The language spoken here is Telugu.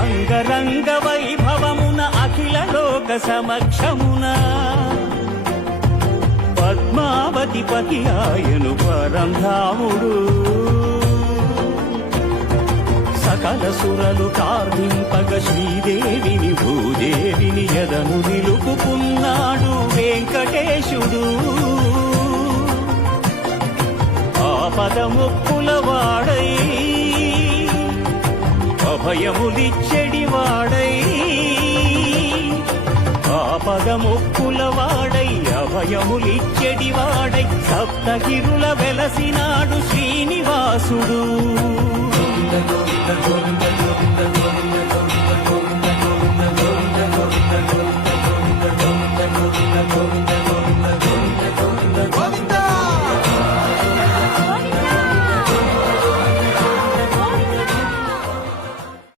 అంగరంగ వైభవమున అఖిల లోక సమక్షమున పద్మావతి పతి ఆయను పరంధాముడు సకల సురలు ప్రార్థింపగ శ్రీదేవిని భూదేవిని ఎదను నిలుపుకున్నాడు వెంకటేశుడు ఆపదముక్కుల వాడై అభయములిచ్చెడివాడై ఆపదముక్కుల వాడై అభయములిచ్చెడివాడై సప్తగిరుల వెలసినాడు శ్రీనివాసుడు. గోవింద గోవింద గోవింద గోవింద